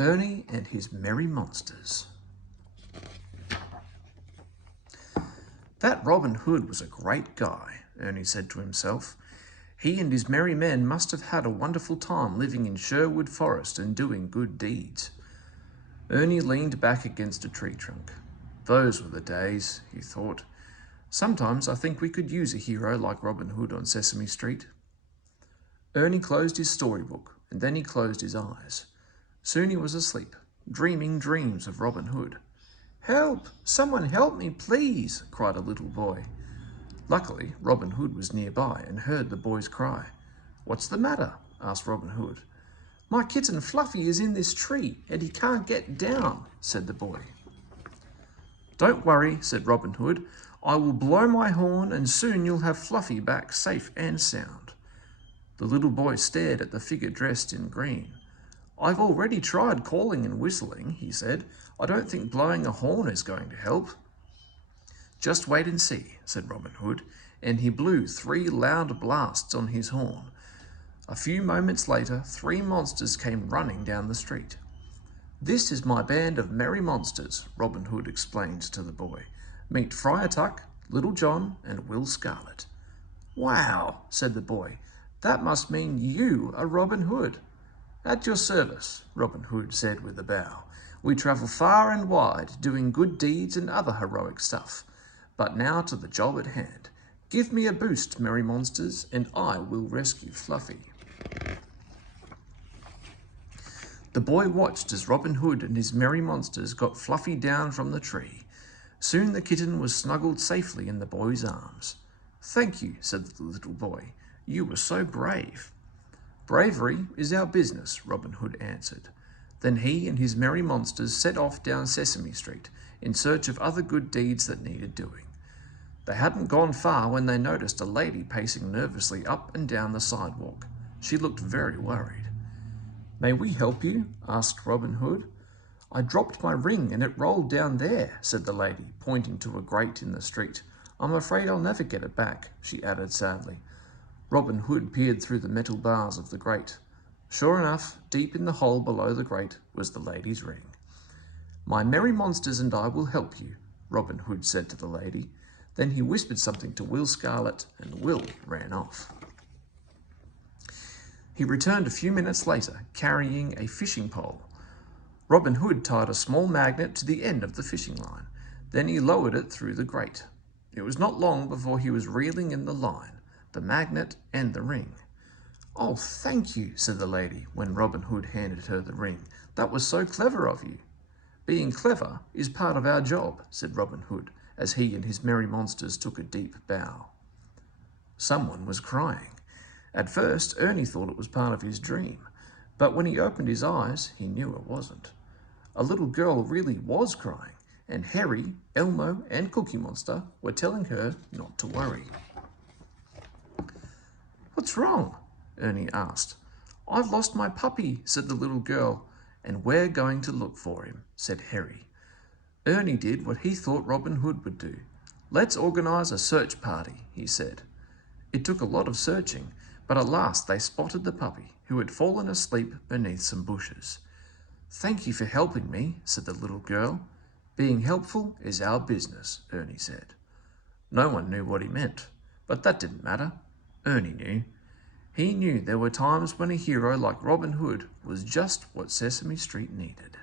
Ernie and his Merry Monsters. That Robin Hood was a great guy, Ernie said to himself. He and his merry men must have had a wonderful time living in Sherwood Forest and doing good deeds. Ernie leaned back against a tree trunk. Those were the days, he thought. Sometimes I think we could use a hero like Robin Hood on Sesame Street. Ernie closed his storybook, and then he closed his eyes. Soon he was asleep, dreaming dreams of Robin Hood. "Help! Someone help me, please!" cried a little boy. Luckily, Robin Hood was nearby and heard the boy's cry. "What's the matter?" asked Robin Hood. "My kitten Fluffy is in this tree and he can't get down," said the boy. "Don't worry," said Robin Hood. "I will blow my horn and soon you'll have Fluffy back safe and sound." The little boy stared at the figure dressed in green. "I've already tried calling and whistling," he said. "I don't think blowing a horn is going to help." "Just wait and see," said Robin Hood, and he blew 3 loud blasts on his horn. A few moments later, 3 monsters came running down the street. "This is my band of merry monsters," Robin Hood explained to the boy. "Meet Friar Tuck, Little John, and Will Scarlet." "Wow," said the boy. "That must mean you are Robin Hood." "At your service," Robin Hood said with a bow. "We travel far and wide, doing good deeds and other heroic stuff. But now to the job at hand. Give me a boost, merry monsters, and I will rescue Fluffy." The boy watched as Robin Hood and his merry monsters got Fluffy down from the tree. Soon the kitten was snuggled safely in the boy's arms. "Thank you," said the little boy. "You were so brave." "Bravery is our business," Robin Hood answered. Then he and his merry monsters set off down Sesame Street in search of other good deeds that needed doing. They hadn't gone far when they noticed a lady pacing nervously up and down the sidewalk. She looked very worried. "May we help you?" asked Robin Hood. "I dropped my ring and it rolled down there," said the lady, pointing to a grate in the street. "I'm afraid I'll never get it back," she added sadly. Robin Hood peered through the metal bars of the grate. Sure enough, deep in the hole below the grate was the lady's ring. "My merry monsters and I will help you," Robin Hood said to the lady. Then he whispered something to Will Scarlet, and Will ran off. He returned a few minutes later, carrying a fishing pole. Robin Hood tied a small magnet to the end of the fishing line. Then he lowered it through the grate. It was not long before he was reeling in the line, the magnet and the ring. "Oh, thank you," said the lady when Robin Hood handed her the ring. "That was so clever of you." "Being clever is part of our job," said Robin Hood, as he and his merry monsters took a deep bow. Someone was crying. At first, Ernie thought it was part of his dream, but when he opened his eyes, he knew it wasn't. A little girl really was crying, and Harry, Elmo, and Cookie Monster were telling her not to worry. "What's wrong?" Ernie asked. "I've lost my puppy," said the little girl. "And we're going to look for him," said Harry. Ernie did what he thought Robin Hood would do. "Let's organise a search party," he said. It took a lot of searching, but at last they spotted the puppy, who had fallen asleep beneath some bushes. "Thank you for helping me," said the little girl. "Being helpful is our business," Ernie said. No one knew what he meant, but that didn't matter. Ernie knew. He knew there were times when a hero like Robin Hood was just what Sesame Street needed.